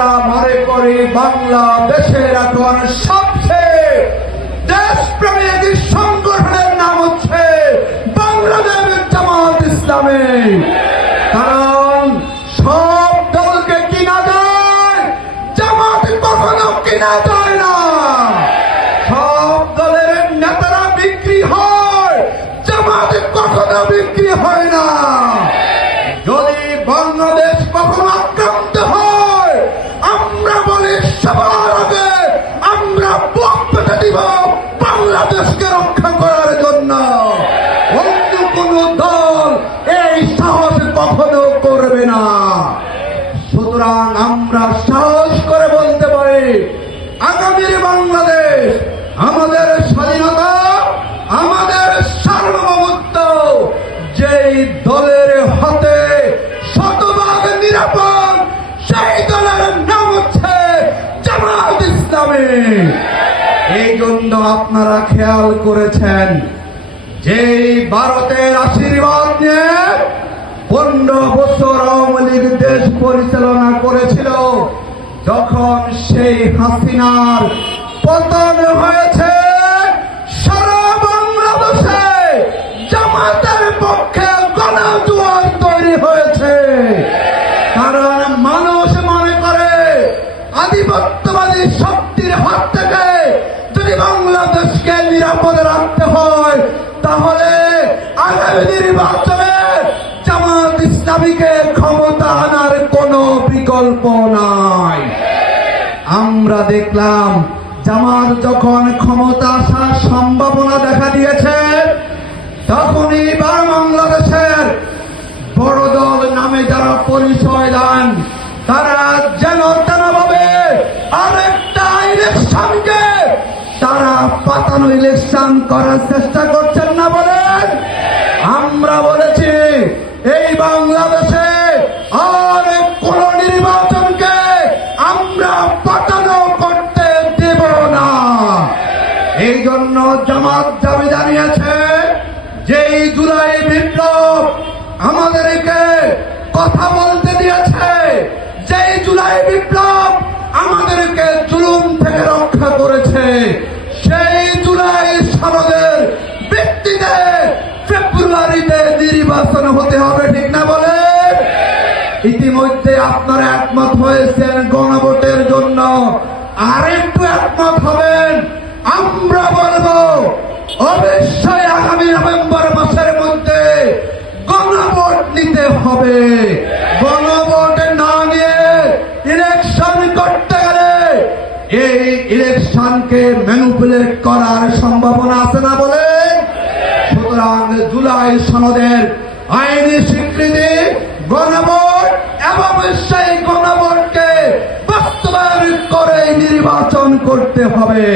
আমরা মনে করি বাংলাদেশের এখন সবচেয়ে দেশপ্রেমিক সংগঠনের নাম হচ্ছে বাংলাদেশ জামাত ইসলামী। কারণ সব দলকে কিনা যায়, জামাত কখনো কিনা যায় না। সব দলের নেতারা বিক্রি হয়, জামাত কখনো বিক্রি হয় না। সুতরাং আমরা সাহস করে বলতে পারি, আগামীর বাংলাদেশ আমাদের স্বাধীনতা, আমাদের সার্বভৌমত্ব, যেই দলের হাতে শতভাগ নিরাপদ, সেই দলের নাম হচ্ছে জামাত ইসলামী। এই জন্য আপনারা খেয়াল করেছেন, যেই ভারতের আশীর্বাদ নিয়ে পনেরো বছর যখন সেই হাসিনার পতন হয়েছে, সারা জামাতের পক্ষে তৈরি হয়েছে। কারণ মানুষ মনে করে আধিপত্যবাদী শক্তির হাত থেকে যদি বাংলাদেশকে নিরাপদে রাখতে হয়, তাহলে আগামী নির্বাচনে জামাত ইসলামীকে ক্ষমতা কোনো বিকল্প নাই আমরা দেখলাম, জামাত যখন ক্ষমতা আসার সম্ভাবনা দেখা দিয়েছে, তখনই বাংলাদেশের বড় দল নামে যারা পরিচয় দেন, তারা যেন তেন ভাবে আরেকটা ইলেকশনকে তারা পাতানো ইলেকশন করার চেষ্টা করছেন না বলেন আমরা বলেছি, এই বাংলাদেশে জন্য জামাত দাবি জানিয়েছে যেই জুলাই বিপ্লব আমাদেরকে কথা বলতে দিয়েছে যেই জুলাই বিপ্লব আমাদেরকে জুলুম থেকে রক্ষা করেছে। সেই জুলাই সনদের ব্যক্তিতে ফেব্রুয়ারিতে নির্বাচন হতে হবে, ঠিক না বলে? ইতিমধ্যে আপনারা একমত হয়েছেন গণভোটের জন্য। আরেকটু একমত হবে। গণভোট না নিয়ে ইলেকশন করতে গেলে এই ইলেকশনকে ম্যানুপুলেট করার সম্ভাবনা আছে না বলে? সুতরাং জুলাই সনদের আইনি স্বীকৃতি, গণভোট এবং সেই গণভোটকে বাস্তবায়ন করে নির্বাচন করতে হবে।